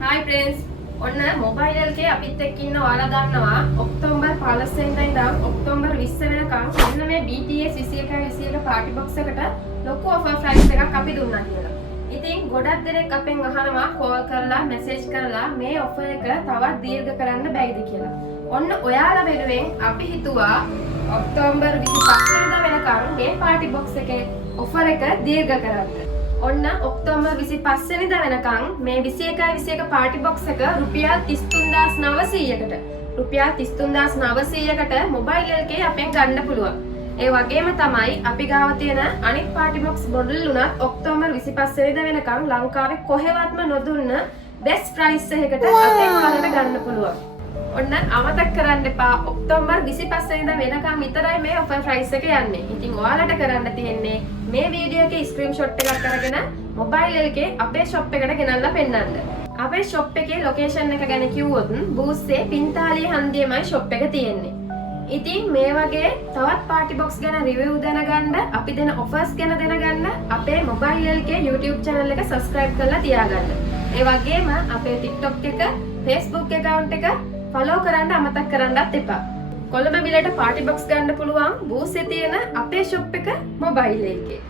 Hi friends. ඔන්න mobile එකේ අපිත් එක්ක ඉන්න ඔයාලා දන්නවා ඔක්තෝබර් 15 වෙනිදා ඉඳන් ඔක්තෝබර් 20 වෙනකම් මෙන්න මේ BTS 21 පාටි බොක්ස් එකට ලොකු ඔෆර් ප්‍රයිස් එකක් අපි දුන්නා කියලා. ඉතින් ගොඩක් දෙනෙක් අපෙන් අහනවා කෝල් කරලා මැසේජ් කරලා මේ ඔෆර් එක තවත් දීර්ඝ කරන්න බැයිද කියලා. ඔන්න ඔයාලා වෙනුවෙන් අපි හිතුවා ඔක්තෝබර් 25 වෙනිදා වෙනකම් මේ පාටි බොක්ස් එකේ ඔෆර් එක දීර්ඝ කරන්න. ඔන්න ඔක්තෝබර් 25 වෙනිදා වෙනකම් මේ 21 පාටි බොක්ස් එක රුපියල් 33900කට රුපියල් 33900කට මොබයිල් එකේ අපෙන් ගන්න පුළුවන්. ඒ වගේම තමයි අපි ගාව තියෙන අනිත් පාටි බොක්ස් මොඩල් උනත් ඔක්තෝබර් 25 වෙනිදා වෙනකම් ලංකාවේ කොහෙවත්ම නොදුන්න බෙස්ට් ප්‍රයිස් එකකට අපෙන් ගන්න පුළුවන්. ඔන්න අමතක කරන්න එපා ඔක්තෝබර් 25 වෙනිදා වෙනකම් විතරයි මේ ඔෆර් ප්‍රයිස් එක යන්නේ. ඉතින් ඔයාලට කරන්න තියෙන්නේ මේ වීඩියෝ එකේ ස්ක්‍රීන්ෂොට් එකක් අරගෙන මොබයිල් එකේ අපේ ෂොප් එකට ගෙනල්ලා පෙන්නන්න. අපේ ෂොප් එකේ ලොකේෂන් එක ගැන කිව්වොත් බූස්සේ පින්තාලිය හන්දියේමයි ෂොප් එක තියෙන්නේ. ඉතින් මේ වගේ තවත් පාටි බොක්ස් ගැන රිවිව් දැනගන්න අපි දෙන ඔෆර්ස් ගැන දැනගන්න අපේ මොබයිල් එකේ YouTube channel එක subscribe කරලා තියාගන්න. ඒ වගේම අපේ TikTok එක, Facebook account එක follow කරන්න අමතක කරන්නත් එපා. කොළඹ මිලට පාටි බොක්ස් ගන්න පුළුවන් බූස්සේ තියෙන අපේ ෂොප් එක මොබයිල් එකේ.